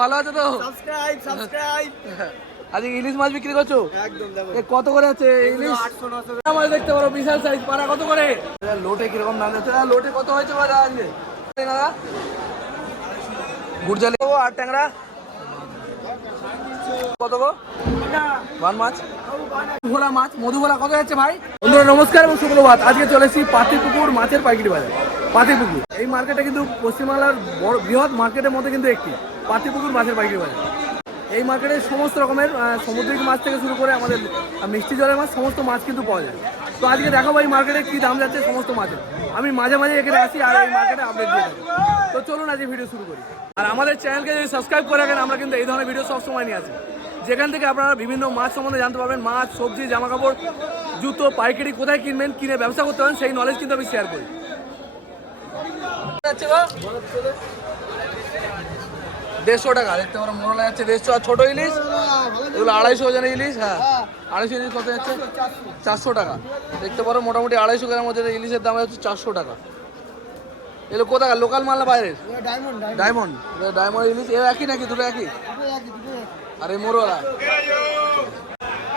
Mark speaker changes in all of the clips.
Speaker 1: ভালো আছে তো?
Speaker 2: সাবস্ক্রাইব সাবস্ক্রাইব
Speaker 1: আজকে ইলিশ মাছ বিক্রি করছ?
Speaker 2: একদম
Speaker 1: কত করে আছে ইলিশ? মাছ দেখতে পারো বিশাল সাইজ পারা কত করে? লোটে কীরকম দাম যাচ্ছে? লোটে কত হয়েছে বাজার আজকে? দাদা গুড়জালি আর ট্যাংরা? কত গো? বান মাছ? ভোলা মাছ। মধুভোলা কত যাচ্ছে ভাই? বন্ধুরা নমস্কার এবং সুপ্রভাত আজকে চলে এসেছি পাতিপুকুর মাছের পাইকারি বাজার। পাতিপুকুর। এই মার্কেটটা কিন্তু পশ্চিমবাংলার বড় বৃহৎ মার্কেটের মধ্যে কিন্তু একটি। পাতিপুকুর মাছের পাইকারি বাজার এই মার্কেটে সমস্ত রকমের সামুদ্রিক মাছ থেকে শুরু করে আমাদের মিষ্টি জলের মাছ, সমস্ত মাছ কিন্তু পাওয়া যায়। তো আজকে দেখাবো এই মার্কেটে কি দাম যাচ্ছে সমস্ত মাছের। আমি মাঝে মাঝে এখানে আসি আর এই মার্কেটে আপডেট দিয়ে তো চলুন আজকে ভিডিও শুরু করি। আর আমাদের চ্যানেলকে যদি সাবস্ক্রাইব করে রাখেন, আমরা কিন্তু এই ধরনের ভিডিও সবসময় নিয়ে আসি। যেখান থেকে আপনারা বিভিন্ন মাছ সম্বন্ধে জানতে পারবেন। মাছ, সবজি জামা কাপড় জুতো, পাইকারি কোথায় কিনবেন, কিনে ব্যবসা করতে পারেন, সেই নলেজ কিন্তু আমি শেয়ার করি? দেড়শো টাকা দেখতে পারো মোরলা যাচ্ছে দেড়শো। আর ছোটো ইলিশ? এগুলো আড়াইশো ওজনের ইলিশ হ্যাঁ। আড়াইশো ইলিশ কত যাচ্ছে? চারশো টাকা। দেখতে পারো মোটামুটি আড়াইশো গ্রাম ওজনের ইলিশের দাম হচ্ছে চারশো টাকা। এগুলো কোথাকার? লোকাল মাল না বাইরের?
Speaker 2: ডায়মন্ড
Speaker 1: ডায়মন্ড ইলিশ? এ একই নাকি? দুটো একই? আর এই মোরলা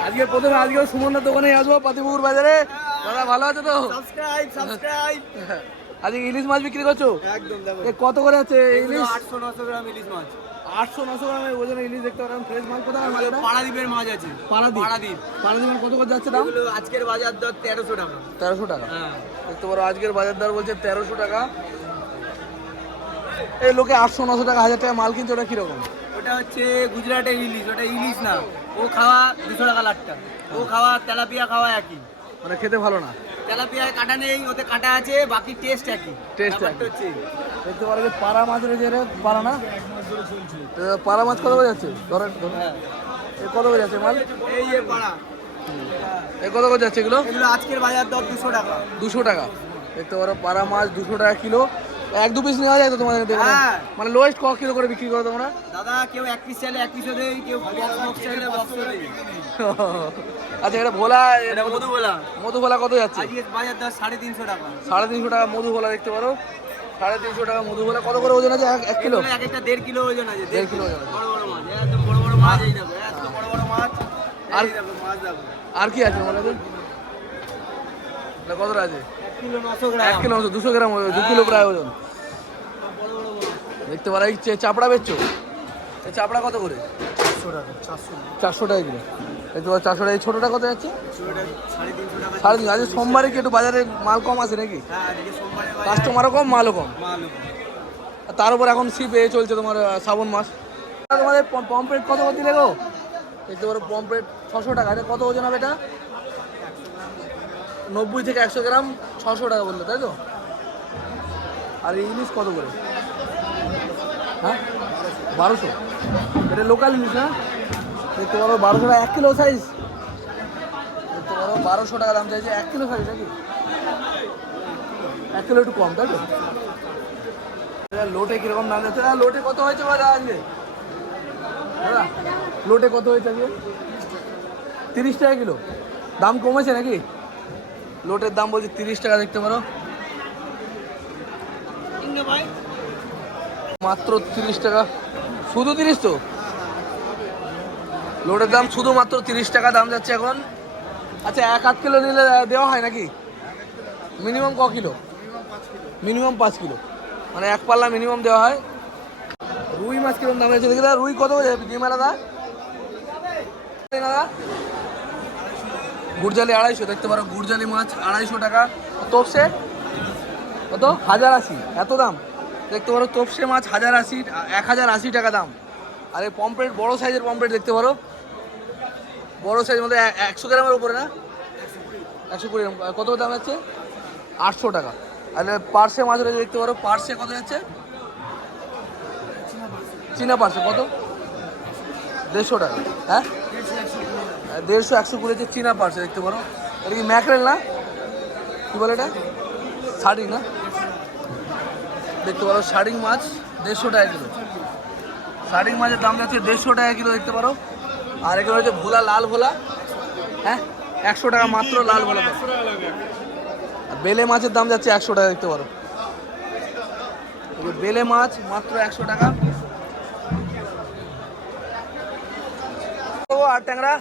Speaker 1: আজকে প্রথমে আজকে সুমনদার দোকানে আসব পাতিপুকুর বাজারে। দাদা ভালো আছে তো?
Speaker 2: সাবস্ক্রাইব সাবস্ক্রাইব
Speaker 1: আজকে ইলিশ মাছ বিক্রি করছ?
Speaker 2: একদম দেখো।
Speaker 1: এ কত করে আছে ইলিশ?
Speaker 2: আটশো নশো গ্রাম ইলিশ মাছ।
Speaker 1: আটশো নশো গ্রামের ওজনে ইলিশ দেখতে পারেন ফ্রেশ মাল কোথায়? এটা
Speaker 2: পাড়াদ্বীপের মাছ আছে।
Speaker 1: পারাদ্বীপ
Speaker 2: পাড়াদ্বীপ।
Speaker 1: পারাদ্বীপের কত করে যাচ্ছে দাম?
Speaker 2: আজকের বাজার দর তেরোশো টাকা।
Speaker 1: তেরোশো টাকা।
Speaker 2: হ্যাঁ।
Speaker 1: দেখতে পারো আজকের বাজার দর বলছে তেরোশো টাকা। এই লোকে আটশো নশো টাকা হাজার টাকা মাল কিনছে ওটা কীরকম?
Speaker 2: ওটা হচ্ছে গুজরাটের ইলিশ ওটা ইলিশ না। ও খাওয়া দুশো টাকা লাটটা। ও খাওয়া তেলাপিয়া খাওয়া একই।
Speaker 1: মানে খেতে ভালো না।
Speaker 2: তেলাপিয়ায় কাটা নেই ওতে কাটা আছে বাকি টেস্ট একই। টেস্ট
Speaker 1: একই। দেখতে পারো যে পাড়া মাছ রয়েছে রে পাড়া না? তো পাড়া মাছ কত করে যাচ্ছে? ধরেন।
Speaker 2: হ্যাঁ।
Speaker 1: এ কত করে যাচ্ছে মাল?
Speaker 2: এই যে পাড়া।
Speaker 1: এ কত করে যাচ্ছে এগুলো?
Speaker 2: এগুলো আজকের বাজার দর দুশো টাকা।
Speaker 1: দুশো টাকা। দেখতে পারো পাড়া মাছ দুশো টাকা কিলো। এক দু পিস নেওয়া যায় তো তোমাদের দোকানে?
Speaker 2: হ্যাঁ।
Speaker 1: মানে লোয়েস্ট ক কিলো করে বিক্রি করো তোমরা?
Speaker 2: দাদা কেউ এক পিস চাইলে এক পিসও দেই কেউ বক্স বক্স চাইলে বক্সও দেই
Speaker 1: আচ্ছা এটা ভোলা
Speaker 2: মধু বলা
Speaker 1: মধু ভোলা কত যাচ্ছে?
Speaker 2: বাজার দর সাড়ে তিনশো টাকা।
Speaker 1: সাড়ে তিনশো টাকা মধু ভোলা দেখতে পারো। সাড়ে তিনশো টাকা মধু ভোলা। কত করে ওজন আছে? এক- কিলো?
Speaker 2: এক একটা দেড় কিলো ওজন আছে।
Speaker 1: দেড় কিলো ওজন
Speaker 2: বড় বড় মাছ একদম বড় বড় মাছ এই দেখো এত বড় বড় মাছ।
Speaker 1: আর-
Speaker 2: মাছ দেখো।
Speaker 1: আর কি আছে মনে এটা কতটা আছে?
Speaker 2: এক কিলো নশো
Speaker 1: দুশো গ্রাম দু কিলো প্রায় ওজন। দেখতে পারো এই চাপড়া বেচছো? চাপড়া কত করে?
Speaker 2: চারশো টাকা
Speaker 1: কিলো দেখতে পারো চারশো টাকা, এই ছোটোটা কত যাচ্ছে?
Speaker 2: সাড়ে তিনশো
Speaker 1: আজকে সোমবারে কি একটু বাজারে মাল কম আছে নাকি? কাস্টমারও কম, মালও কম। তার উপর এখন শীত এ চলছে তোমার শ্রাবণ মাস। তোমাদের পম- পমফ্রেট কত করে দিলে গো? দেখতে পারো পমফ্রেট ছশো টাকা। এটা কত ওজন হবে এটা? নব্বই থেকে একশো গ্রাম, ছশো টাকা বলল, তাই তো? আর ইলিশ কত করে? হ্যাঁ? বারোশো। এটা লোকাল ইলিশ না দেখতে পারো বারোশো টাকা এক কিলো সাইজ দেখতে পারো বারোশো টাকা দাম চাইছে, এক কিলো সাইজ নাকি? এক কিলো একটু কম, তাই তো? লোটে কীরকম দাম যাচ্ছে লোটে কত হয়েছে বাজার আজকে? দাদা লোটে কত হয়েছে আজকে? তিরিশ টাকা কিলো। দাম কমেছে নাকি? লোটের দাম বলছি তিরিশ টাকা, দেখতে পারো।
Speaker 2: ভাই।
Speaker 1: মাত্র তিরিশ টাকা। শুধু তিরিশ তো? লোডের দাম শুধু মাত্র তিরিশ টাকা দাম যাচ্ছে এখন। আচ্ছা এক আধ কিলো নিলে দেওয়া হয় নাকি? মিনিমাম ক কিলো? মিনিমাম পাঁচ কিলো। মানে এক পাল্লা মিনিমাম দেওয়া হয়। রুই মাছ কীরকম দাম যাচ্ছে দেখি দাদা, রুই কত ডিম আলাদা দাদা? গুড়জালি আড়াইশো, দেখতে পারো গুড়জালি মাছ আড়াইশো টাকা। তোপসে? কত? হাজার আশি। এত দাম? দেখতে পারো, তোপসে মাছ হাজার আশি, এক হাজার আশি টাকা দাম। আর এই পম্পলেট বড় সাইজের পম্পলেট দেখতে পারো। বড় সাইজের মধ্যে একশো গ্রামের উপরে না? একশো কুড়ি কত দাম যাচ্ছে? আটশো টাকা। আর পার্সে মাছ রয়েছে, দেখতে পারো পার্সে কত যাচ্ছে? চীনা পার্সে কত? দেড়শো টাকা। হ্যাঁ? দেড়শো, একশো কুড়ি হচ্ছে চীনা পার্সে দেখতে পারো। এটা কি ম্যাকরেল না? কী বলে এটা? শাড়ি না? দেখতে পারো শাড়ি মাছ দেড়শো টাকা কিলো। শাড়ি মাছের দাম যাচ্ছে দেড়শো টাকা কিলো দেখতে পারো। আর এখানে হচ্ছে ভোলা, লাল ভোলা। হ্যাঁ একশো টাকা মাত্র লাল ভোলা বেলে মাছের দাম যাচ্ছে একশো টাকা দেখতে পারো। বেলে মাছ মাত্র একশো টাকা। আর ট্যাংরা?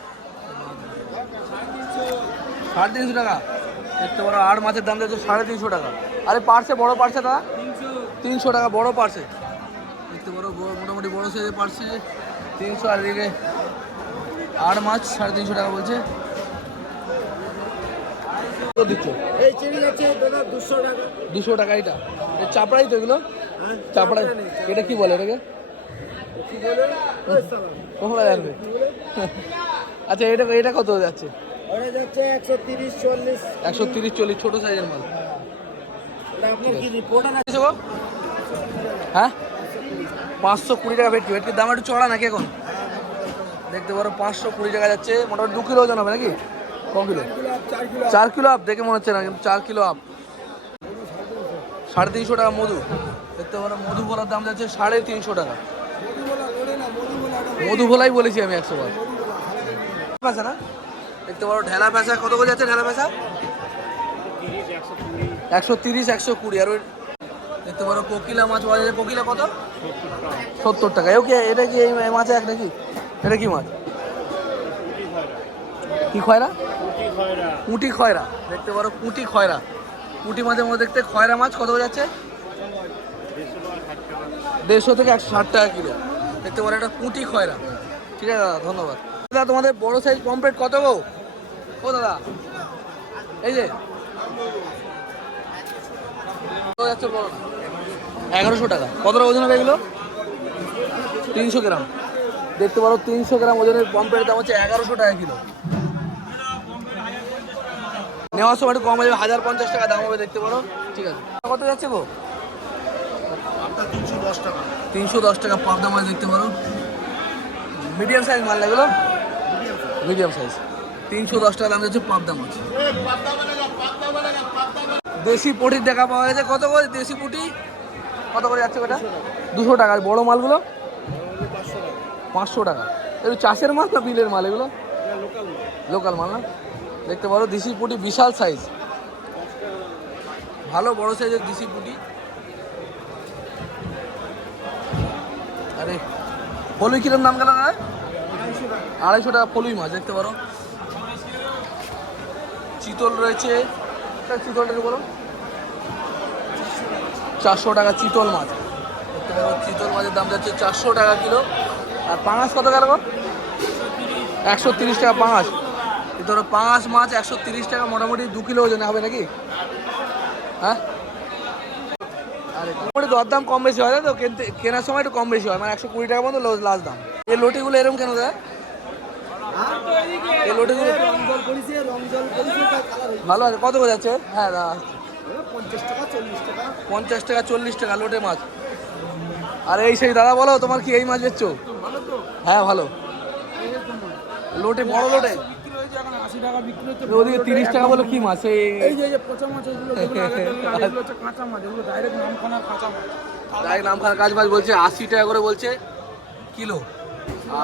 Speaker 1: সাড়ে তিনশো টাকা। দেখতে পারো, আর মাছের দাম যাচ্ছে সাড়ে তিনশো টাকা। আরে, পার্সে, বড় পার্সে দাদা? তিনশো টাকা বড় পার্সে দেখতে পারো মোটামুটি বড় সাইজের পার্সে তিনশো আর এদিকে আর মাছ সাড়ে তিনশো টাকা বলছে। কত
Speaker 2: এই চিনি আছে দাদা দুশো টাকা।
Speaker 1: দুশো টাকা এটা চাপড়াই তো এগুলো।
Speaker 2: হ্যাঁ
Speaker 1: চাপড়াই। এটা কি বলে এটাকে? কখন জানবে আচ্ছা এটা এটা কত যাচ্ছে?
Speaker 2: একশো তিরিশ চল্লিশ।
Speaker 1: একশো তিরিশ চল্লিশ ছোটো সাইজের মাল।
Speaker 2: আপনার কি রিপোর্ট আছে
Speaker 1: গো? হ্যাঁ? পাঁচশো কুড়ি টাকা ভেটকি। ভেটকির দাম একটু চড়া নাকি এখন? দেখতে পারো, পাঁচশো কুড়ি টাকা যাচ্ছে। মোটামুটি দু কিলো ওজন হবে নাকি? ক কিলো?
Speaker 2: চার কিলো
Speaker 1: আপ দেখে মনে হচ্ছে না, কিন্তু চার কিলো আপ সাড়ে তিনশো টাকা মধু। দেখতে পারো, মধু ভোলার দাম যাচ্ছে সাড়ে তিনশো টাকা। মধু ভোলাই বলেছি আমি একশো বার। পেঁচা না? দেখতে পারো, ঢেলা পেঁচা কত করে যাচ্ছে ঢেলা পেঁচা একশো তিরিশ, একশো কুড়ি। আর ওই দেখতে পারো কোকিলা মাছ পাওয়া যাচ্ছে কোকিলা কত? সত্তর টাকা। এও কি, এটা কি এই মাছ এক নাকি? এটা কি মাছ? কি খয়রা? পুঁটি খয়রা। দেখতে পারো পুঁটি খয়রা। পুঁটি মাছের মধ্যে দেখতে খয়রা মাছ কত যাচ্ছে? দেড়শো থেকে একশো ষাট টাকা কিলো। দেখতে পারো, এটা পুঁটি খয়রা। ঠিক আছে দাদা, ধন্যবাদ। দাদা, তোমাদের বড় সাইজ পমপ্লেট কত গো? ও দাদা, এই যে। যাচ্ছে বড় এগারোশো টাকা। কতটা ওজন হবে এগুলো? তিনশো গ্রাম। দেখতে পারো তিনশো গ্রাম ওজনের পম্পের দাম হচ্ছে এগারোশো টাকা কিলো। নেওয়ার সময় একটু কম হয়ে যাবে হাজার পঞ্চাশ টাকা দাম হবে দেখতে পারো। ঠিক আছে। কত যাচ্ছে গো?
Speaker 2: আপনার তিনশো দশ টাকা।
Speaker 1: তিনশো দশ টাকা পাবদা মাছ দেখতে পারো। মিডিয়াম সাইজ মাল লাগল মিডিয়াম সাইজ। তিনশো দশ টাকা দাম যাচ্ছে পাবদা মাছ দেশি পুটির দেখা পাওয়া গেছে। কত করে দেশি পুটি? কত করে যাচ্ছে ওটা দুশো টাকা। আর বড় মালগুলো? পাঁচশো টাকা। একটু চাষের মাল না বিলের মাল এগুলো?
Speaker 2: লোকাল
Speaker 1: মাল না? দেখতে পারো, দেশি পুটি বিশাল সাইজ ভালো বড় সাইজের দেশি পুটি। আরে পলুই কিরম দাম গেল না আড়াইশো টাকা পলুই মাছ, দেখতে পারো। চিতল রয়েছে। চিতলটাকে বলো। চারশো টাকা চিতল মাছ। চিতল মাছের দাম যাচ্ছে চারশো টাকা কিলো। আর পাঙাশ কত গেল একশো তিরিশ টাকা পাঙাশ। এই ধরো পাঙাশ মাছ একশো তিরিশ টাকা মোটামুটি দু কিলো ওজনে হবে নাকি? হ্যাঁ? আরে মোটামুটি দরদাম কম বেশি হয় তো? কেনার সময় একটু কম বেশি হয়। মানে একশো কুড়ি টাকা মতো লাস্ট দাম। এই লটিগুলো এরকম কেন দেয় এই লটিগুলো ভালো আছে। কত করে যাচ্ছে? হ্যাঁ দাদা
Speaker 2: পঞ্চাশ টাকা, চল্লিশ টাকা
Speaker 1: লোটে মাছ। আর এই সেই দাদা বলো, তোমার কি এই মাছ বেচছো হ্যাঁ ভালো। লোটে, বড় লোটে? তিরিশ টাকা মাছ? এই
Speaker 2: যে
Speaker 1: বলছে, আশি টাকা করে বলছে কিলো।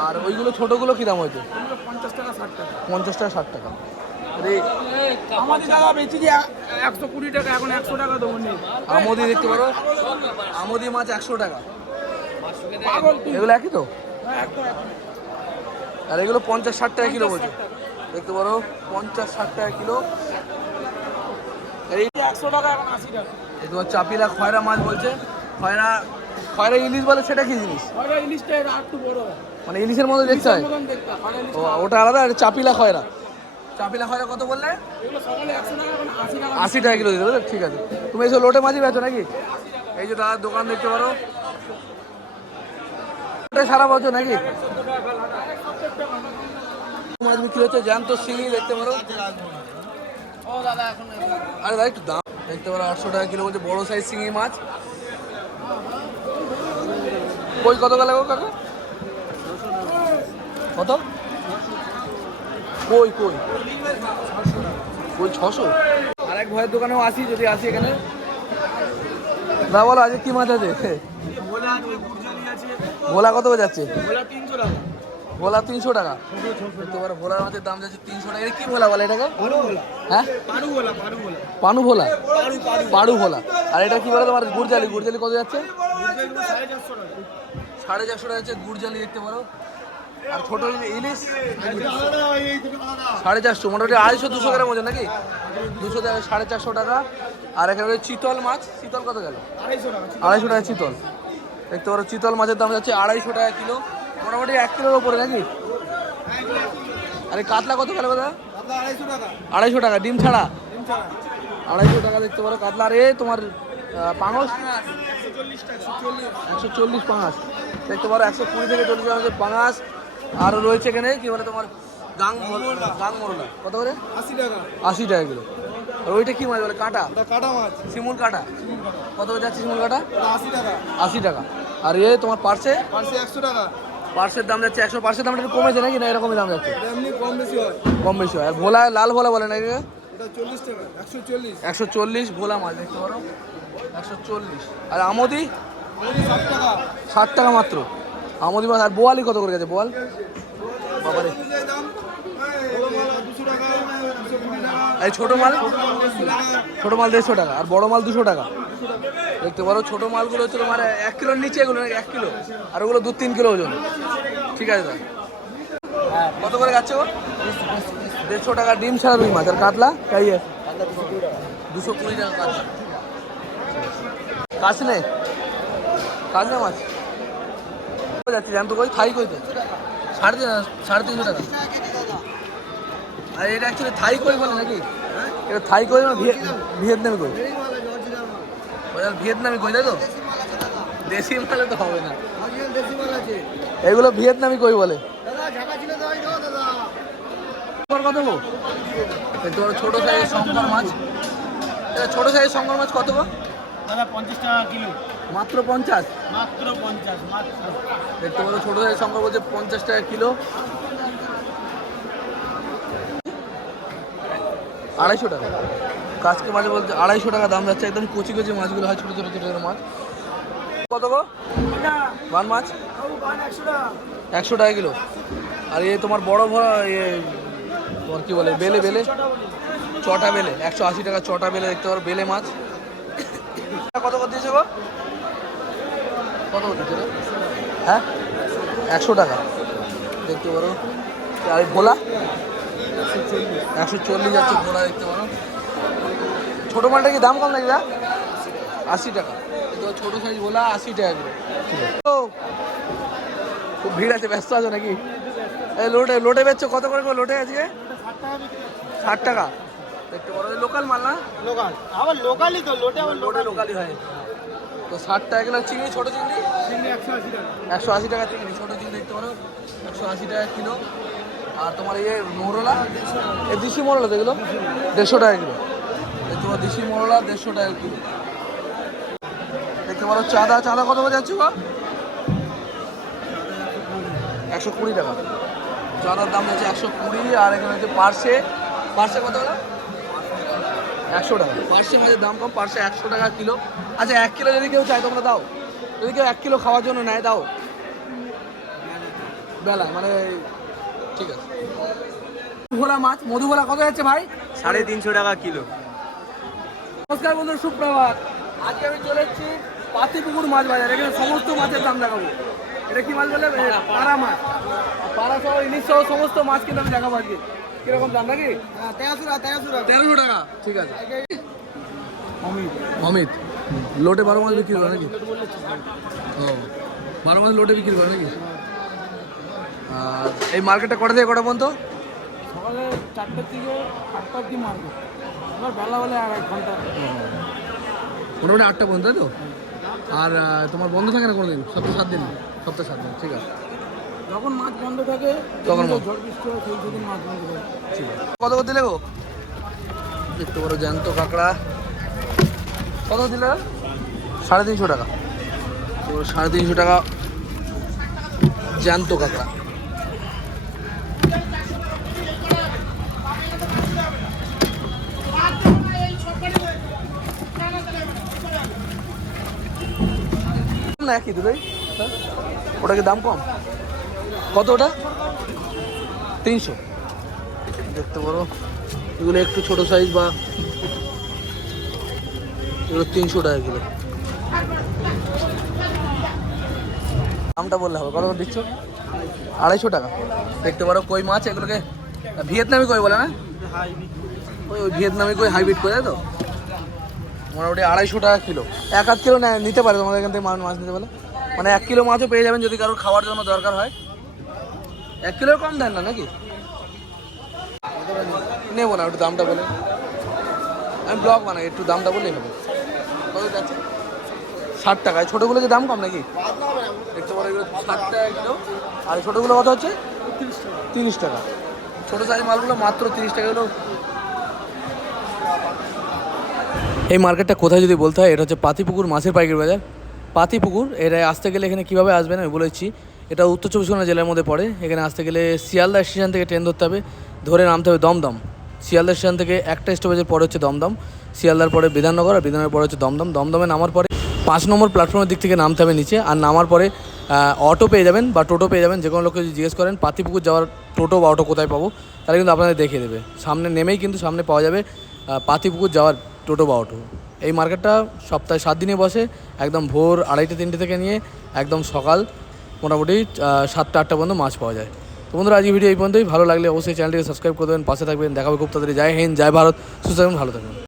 Speaker 1: আর ওইগুলো ছোটোগুলো কী দাম হয়েছে?
Speaker 2: পঞ্চাশ টাকা, ষাট টাকা। আমাদের যে একশো কুড়ি টাকা এখন একশো টাকা দেবো নেই
Speaker 1: আমদি দেখতে পারো? আমদি মাছ একশো টাকা। এগুলো একই তো?
Speaker 2: হ্যাঁ।
Speaker 1: আর এগুলো পঞ্চাশ ষাট টাকা কিলো বলছে। দেখতে পারো? পঞ্চাশ ষাট টাকা কিলো। এই
Speaker 2: একশো টাকা এখন আশি টাকা।
Speaker 1: এই তোমার চাপিলা খয়রা মাছ বলছে। খয়রা খয়রা ইলিশ বলে সেটা কি জিনিস?
Speaker 2: ইলিশটা একটু বড়।
Speaker 1: মানে ইলিশের মতো দেখতে হয়। ও ওটা আলাদা আর চাপিলা খয়রা। চাপিলা খয়রা কত বললে?
Speaker 2: আশি টাকা।
Speaker 1: কিলো দিতে ঠিক আছে। তুমি এসব লোটে মাছই বেচো নাকি? এই যে দাদার দোকান দেখতে পারো। সারা বছর নাকি? মাছ বিক্রি হচ্ছে জ্যান্ত শিঙি দেখতে পারো। আরে দাদা একটু দাম। দেখতে পারো আটশো টাকা কিলো বলছে বড় সাইজ শিঙি মাছ। কই কত গেলে গো কত? কই কই? কই ছশো? আরেক ভাইয়ের দোকানেও আসি যদি আসি এখানে। না বলো আজকে কি মাছ আছে?
Speaker 2: ভোলা
Speaker 1: ভোলা কত যাচ্ছে
Speaker 2: ভোলা তিনশো টাকা।
Speaker 1: পারো ভোলার মাছের দাম যাচ্ছে তিনশো টাকা। এটা কি ভোলা বলে এটাকে? হ্যাঁ?
Speaker 2: পারু ভোলা
Speaker 1: পানু ভোলা? পাড়ু আর এটা কি বলে তোমার গুড়জালি গুড়জালি কত যাচ্ছে?
Speaker 2: সাড়ে চারশো টাকা।
Speaker 1: হচ্ছে গুড়জালি দেখতে পারো। আর ইলিশ? সাড়ে চারশো, মোটামুটি আড়াইশো, দুশো গ্রাম ওজন নাকি? দুশো সাড়ে চারশো টাকা। আর এখানে চিতল মাছ। চিতল কত গেল? আড়াইশো টাকা চিতল। দেখতে পারো, চিতল মাছের দাম যাচ্ছে আড়াইশো টাকা কিলো। মোটামুটি এক কিলোর ওপরে নাকি? আরে কাতলা কত গেল দাদা? আড়াইশো টাকা, ডিম ছাড়া? আড়াইশো টাকা দেখতে পারো, কাতলা। রে তোমার পাঙস? একশো চল্লিশ পাঙাশ। দেখতে পারো, একশো কুড়ি থেকে চল্লিশ পাঙাশ। আর রয়েছে এখানে কি বলে তোমার? গাং গাং মরলা কত করে?
Speaker 2: আশি টাকা।
Speaker 1: আশি টাকা কিলো। আর ওইটা কি মাছ বলে? কাঁটা?
Speaker 2: কাটা মাছ।
Speaker 1: শিমুল কাঁটা? কত করে যাচ্ছে শিমুল কাঁটা?
Speaker 2: আশি টাকা।
Speaker 1: আশি টাকা। আর এ তোমার পার্সে?
Speaker 2: পাঁচশো একশো টাকা।
Speaker 1: পার্সের দাম যাচ্ছে একশো। পার্সের দামটা একটু কমেছে নাকি? না এরকমই দাম যাচ্ছে?
Speaker 2: এমনি কম বেশি হয়।
Speaker 1: কম বেশি হয়। আর ভোলা লাল ভোলা বলে নাকি?
Speaker 2: এটা চল্লিশ টাকা একশো চল্লিশ।
Speaker 1: একশো চল্লিশ ভোলা মাছ দেখতে পারো? একশো চল্লিশ। আর আমদি
Speaker 2: ষাট টাকা।
Speaker 1: ষাট টাকা মাত্র। আমদি মাছ আর বোয়ালি কত করে গেছে বোয়াল? বাবারে। এই ছোটো মাল? ছোটো মাল দেড়শো টাকা আর বড় মাল দুশো টাকা। দেখতে পারো ছোটো মালগুলো হচ্ছে তোমার এক কিলোর নিচে এগুলো এক কিলো আর ওগুলো দু তিন কিলো ওজন। ঠিক আছে দাদা কত করে যাচ্ছে ও? দেড়শো টাকা ডিম ছাড়া রুই মাছ আর কাতলা? তাই দুশো কুড়ি টাকা কাতলা। কাছ নেই? না মাছ? কই থাই কইতে। সাড়ে তিন সাড়ে তিনশো টাকা। আর এটা অ্যাকচুয়ালি থাই কই বলে নাকি? এটা থাই কই না ভিয়ে- ভিয়েতনামি কই? ভিয়েতনামি কই, তাই তো? দেশি মালে তো হবে না। এগুলো ভিয়েতনামি কই বলে?
Speaker 2: দাদা ঢাকা ছিল তো দাও দাদা
Speaker 1: তোমার কত গো? এই ছোট সাইজের শঙ্কর মাছ? ছোট সাইজের শঙ্কর মাছ কত গো?
Speaker 2: পঞ্চাশ টাকা কিলো।
Speaker 1: মাত্র পঞ্চাশ?
Speaker 2: মাত্র পঞ্চাশ মাত্র।
Speaker 1: দেখতে পারো ছোট সাইজের শঙ্কর বলছে পঞ্চাশ টাকা কিলো। আড়াইশো টাকা। কাজকে মাঝে বলতে আড়াইশো টাকা দাম যাচ্ছে একদম কচি কচি মাছগুলো হয় ছোটো ছোটো ছোটো ছোটো মাছ। কত গো? বান মাছ?
Speaker 2: একশো টাকা।
Speaker 1: কিলো। আর এ তোমার বড় ভরা ইয়ে কি বলে বেলে বেলে? চটা বেলে। একশো আশি টাকা চটা বেলে দেখতে পারো বেলে মাছ। কত কত দিয়েছে গো? কত হ্যাঁ? একশো টাকা। দেখতে পারো। আর এই ভোলা? একশো চল্লিশ যাচ্ছে ভোলা দেখতে পারো। ছোটো মালটা কি দাম কম নাকি দা আশি টাকা। ছোটো সাইজ ভোলা আশি টাকা কিলো ও খুব ভিড় আছে ব্যস্ত আছো নাকি? এই লোটে লোটে বেচছো কত করে লোটে আজকে? ষাট টাকা। দেখতে পারো লোকাল মাল না?
Speaker 2: লোকাল আবার লোকালই তো লোটে আবার
Speaker 1: লোটে লোকালই হয়। তো ষাট টাকা কিলো চিংড়ি ছোটো চিংড়ি?
Speaker 2: চিংড়ি একশো আশি টাকা।
Speaker 1: একশো আশি টাকা চিংড়ি ছোটো চিংড়ি দেখতে পারো। একশো আশি টাকা কিলো। আর তোমার ইয়ে মোরলা? এই দেশি মোরলা তো এগুলো? দেড়শো টাকা কিলো। পারো দেশি মোরলা দেড়শো টাকা কিলো। দেখতে পারো চাঁদা চাঁদা কত করে যাচ্ছে গো? একশো কুড়ি টাকা। চাঁদার দাম হচ্ছে একশো কুড়ি আর এখানে হচ্ছে পার্সে। পার্সে কত হলো? একশো টাকা। পার্সে মাছের দাম কম পার্সে একশো টাকা কিলো। আচ্ছা এক কিলো যদি কেউ চায় তোমরা দাও। যদি কেউ এক কিলো খাওয়ার জন্য নেয় দাও। বেলা মানে ঠিক আছে। ভোলা মাছ মধুভোলা কত যাচ্ছে ভাই?
Speaker 2: সাড়ে তিনশো টাকা কিলো।
Speaker 1: নমস্কার বন্ধু সুপ্রভাত। আজকে আমি চলে এসেছি পাতিপুকুর মাছ বাজার। এখানে সমস্ত মাছের দাম দেখাবো। এটা কি মাছ বলে? পাড়া মাছ। পাড়া সহ ইলিশ সহ সমস্ত মাছ কিন্তু আমি দেখাবো আজকে। কীরকম দাম নাকি?
Speaker 2: তেরোশো টাকা তেরোশো টাকা।
Speaker 1: ঠিক আছে। অমিত। লোটে বারো মাছ বিক্রি করে নাকি? ও বারো মাছ লোটে বিক্রি করে নাকি? আর এই মার্কেটটা কটা থেকে কটা পর্যন্ত?
Speaker 2: সকালে চারটার থেকে আটটার দিন মারবে এবার বেলা হলে আর এক ঘণ্টা।
Speaker 1: মোটামুটি আটটা পর্যন্ত তাই তো? আর তোমার বন্ধ থাকে না কোনোদিন? সপ্তাহে সাত দিন? সপ্তাহে সাত দিন ঠিক আছে।
Speaker 2: যখন মাছ বন্ধ থাকে
Speaker 1: তখন
Speaker 2: ঝড় বৃষ্টি হয় সেই সেদিন মাছ বন্ধ থাকে।
Speaker 1: কত করে দিলে গো? দেখতে পারো জ্যান্ত কাঁকড়া। কত দিলে? সাড়ে তিনশো টাকা। এবার সাড়ে তিনশো টাকা জ্যান্ত কাঁকড়া। না একই দুটোই হ্যাঁ? ওটা কি দাম কম? কত ওটা? তিনশো। দেখতে পারো। এগুলো একটু ছোট সাইজ বা এগুলো তিনশো টাকা কিলো। দামটা বললে হবে। কত দিচ্ছ? আড়াইশো টাকা। দেখতে পারো কই মাছ এগুলোকে ভিয়েতনামি কই বলে না? ওই ওই ভিয়েতনামি কই হাইব্রিড করে তাই তো? মোটামুটি আড়াইশো টাকা কিলো। এক আধ কিলো নিতে পারে তোমাদের এখান থেকে মাছ মাছ নিতে পারে মানে এক কিলো মাছও পেয়ে যাবেন যদি কারোর খাওয়ার জন্য দরকার হয়। এক কিলোর কম দেন না নাকি? নেব না, একটু দামটা বলে আমি ব্লগ বানাই, একটু দামটা বললেই হবে ষাট টাকায়। ছোটোগুলো কি দাম কম নাকি? দেখতে পারো, এগুলো ষাট টাকা কিলো। আর ছোটোগুলো কত হচ্ছে? তিরিশ টাকা। ছোটো সাইজ মালগুলো মাত্র তিরিশ টাকা কিলো এই মার্কেটটা কোথায় যদি বলতে হয়, এটা হচ্ছে পাতিপুকুর মাছের পাইকারি বাজার। পাতিপুকুর, এটা আসতে গেলে এখানে কীভাবে আসবেন আমি বলেছি এটা উত্তর চব্বিশ পরগনা জেলার মধ্যে পড়ে। এখানে আসতে গেলে শিয়ালদা স্টেশন থেকে ট্রেন ধরতে হবে, ধরে নামতে হবে দমদম। শিয়ালদা স্টেশন থেকে একটা স্টপেজের পরে হচ্ছে দমদম। শিয়ালদার পরে বিধাননগর, আর বিধানের পরে হচ্ছে দমদম। দমদমে নামার পরে পাঁচ নম্বর প্ল্যাটফর্মের দিক থেকে নামতে হবে নিচে, আর নামার পরে অটো পেয়ে যাবেন বা টোটো পেয়ে যাবেন যে কোনো লোককে যদি জিজ্ঞেস করেন, পাতিপুকুর যাওয়ার টোটো বা অটো কোথায় পাবো, তাহলে কিন্তু আপনাদের দেখিয়ে দেবে। সামনে নেমেই কিন্তু সামনে পাওয়া যাবে পাতিপুকুর যাওয়ার টোটো বা অটো এই মার্কেটটা সপ্তাহে সাত দিনে বসে, একদম ভোর আড়াইটে, তিনটে থেকে নিয়ে একদম সকাল মোটামুটি সাতটা, আটটা পর্যন্ত মাছ পাওয়া যায়। তো বন্ধুরা আজকে ভিডিও এই পর্যন্তই। ভালো লাগলে অবশ্যই চ্যানেলটিকে সাবস্ক্রাইব করে দেবেন, পাশে থাকবেন। দেখাবে খুব তাড়াতাড়ি। জয় হিন্দ, জয় ভারত। সুস্থ থাকবেন ভালো থাকবেন